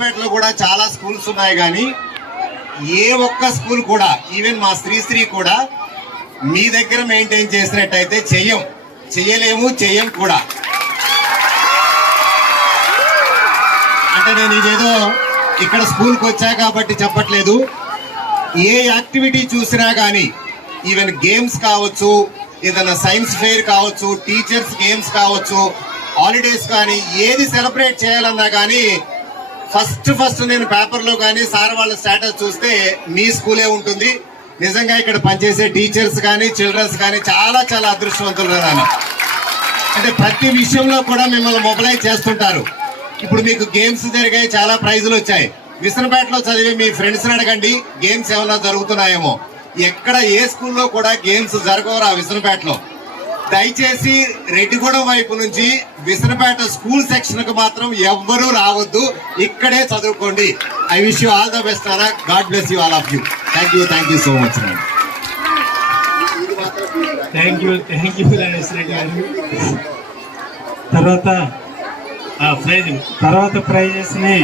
పేటలో కూడా చాలా స్కూల్స్ ఉన్నాయి కానీ ఏ ఒక్క స్కూల్ కూడా ఈవెన్ మా శ్రీశ్రీ కూడా మీ దగ్గర మెయింటైన్ చేసినట్టయితే చెయ్యం. చెయ్యలేము చెయ్యం కూడా. అంటే నేను ఇదేదో ఇక్కడ స్కూల్కి వచ్చా కాబట్టి చెప్పట్లేదు. ఏ యాక్టివిటీ చూసినా కానీ ఈవెన్ గేమ్స్ కావచ్చు ఏదైనా సైన్స్ ఫెయిర్ కావచ్చు టీచర్స్ గేమ్స్ కావచ్చు హాలిడేస్ కానీ ఏది సెలబ్రేట్ చేయాలన్నా కానీ ఫస్ట్ ఫస్ట్ నేను పేపర్లో కానీ సార్ వాళ్ళ స్టేటస్ చూస్తే మీ స్కూలే ఉంటుంది. నిజంగా ఇక్కడ పనిచేసే టీచర్స్ కానీ చిల్డ్రన్స్ కానీ చాలా చాలా అదృష్టవంతులు నాన్న. అంటే ప్రతి విషయంలో కూడా మిమ్మల్ని మొబలైజ్ చేస్తుంటారు. ఇప్పుడు మీకు గేమ్స్ జరిగాయి చాలా ప్రైజులు వచ్చాయి. విసనపేటలో చదివే మీ ఫ్రెండ్స్ని అడగండి గేమ్స్ ఏమైనా జరుగుతున్నాయేమో. ఎక్కడ ఏ స్కూల్లో కూడా గేమ్స్ జరగవరా విసనపేటలో? దయచేసి రెడ్డిగూడెం వైపు నుంచి విసనపేట స్కూల్ సెక్షన్కు మాత్రం ఎవ్వరూ రావద్దు. ఇక్కడే చదువుకోండి. I wish you all the best అరా God bless you all of you. Thank you thank you so much thank you thank you తర్వాత ప్రైజ్ తర్వాత ప్రైజెస్ని